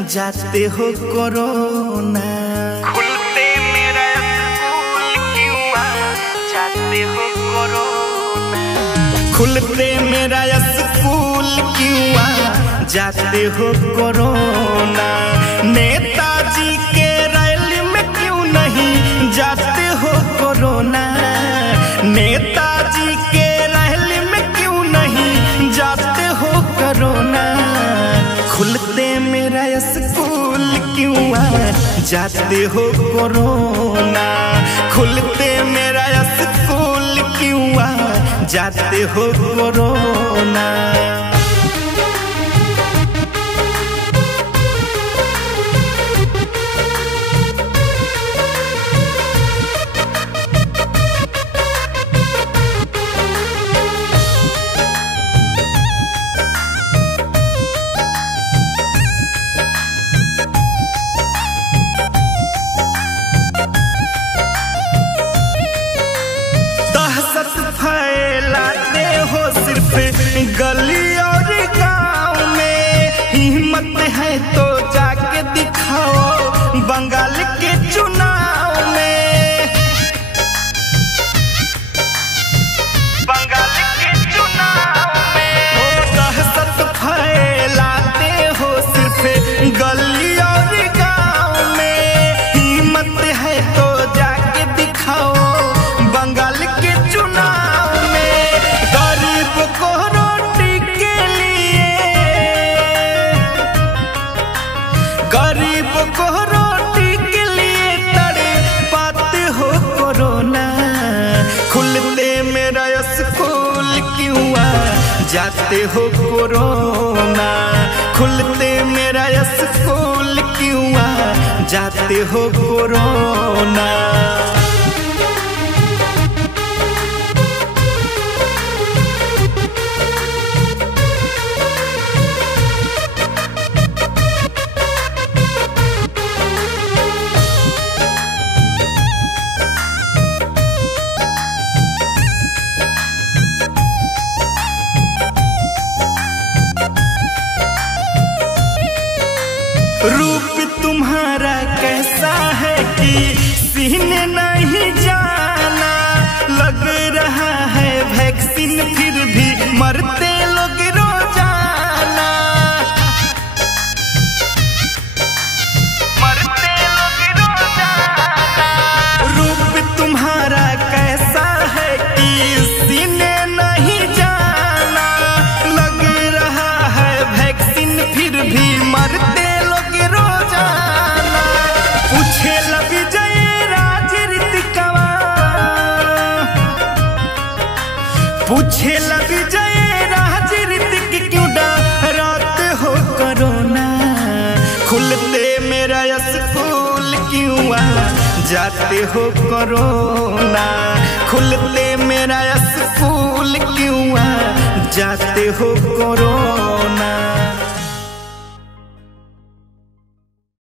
जाते हो कोरोना। खुलते मेरा स्कूल क्यों जाते हो कोरोना। खुलते मेरा स्कूल क्यों जाते हो कोरोना। नेताजी के रैली में क्यों नहीं जाते हो कोरोना। नेताजी के रैली में क्यों नहीं जाते हो कोरोना। खुलते मेरा स्कूल क्यों जाते हो कोरोना। खुलते मेरा स्कूल क्यों जाते हो कोरोना। फैलाते हो सिर्फ गली और गांव में। हिम्मत है तो जाके दिखाओ बंगाल के चुनाव में। बंगाल के चुनाव में दहशत फैलाते हो सिर्फ गली और गांव में। हिम्मत है तो जाके दिखाओ बंगाल के चुनाव में। गरीब को रोटी के लिए, गरीब को रोटी के लिए तड़पाते हो कोरोना। खुलते मेरा स्कूल क्यों जाते हो कोरोना। खुलते मेरा स्कूल क्यों जाते हो कोरोना। रूप तुम्हारा कैसा है कि सीने नहीं जाना। लग रहा है वैक्सीन फिर भी मरते लोग रोजाना। मरते लोग रोजाना। रूप तुम्हारा कैसा है कि सीने नहीं जाना। लग रहा है वैक्सीन फिर भी मरते रोजाना। पूछे विजय राजनीतिकवा, पूछे विजय राजनीतिक क्यों डराते हो कोरोना। खुलते मेरा स्कूल क्यों जाते हो कोरोना। खुलते मेरा स्कूल क्यों जाते हो कोरोना।